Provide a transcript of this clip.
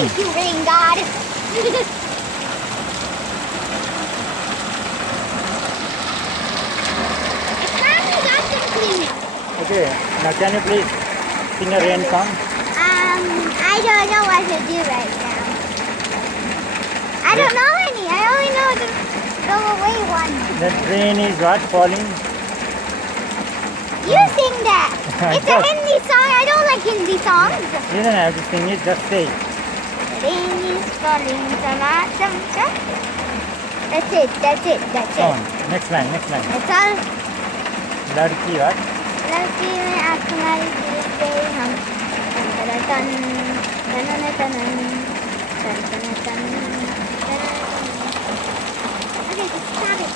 Thank you, rain god. It's time you got some cleaning. Okay, now can you please sing a rain song? I don't know what to do right now. I don't know any. I only know the go away one. That rain is what falling? You sing that. It's a Just- Hindi song. I don't like Hindi songs. You don't have to sing it, just say. Rain is falling, That's it. That's it. That's Oh, it. next line, next line. That's all. Ladki what? लड़की में आँख मारी गिरते हम तन तन तन तन तन तन तन तन तन. Okay, just stop it.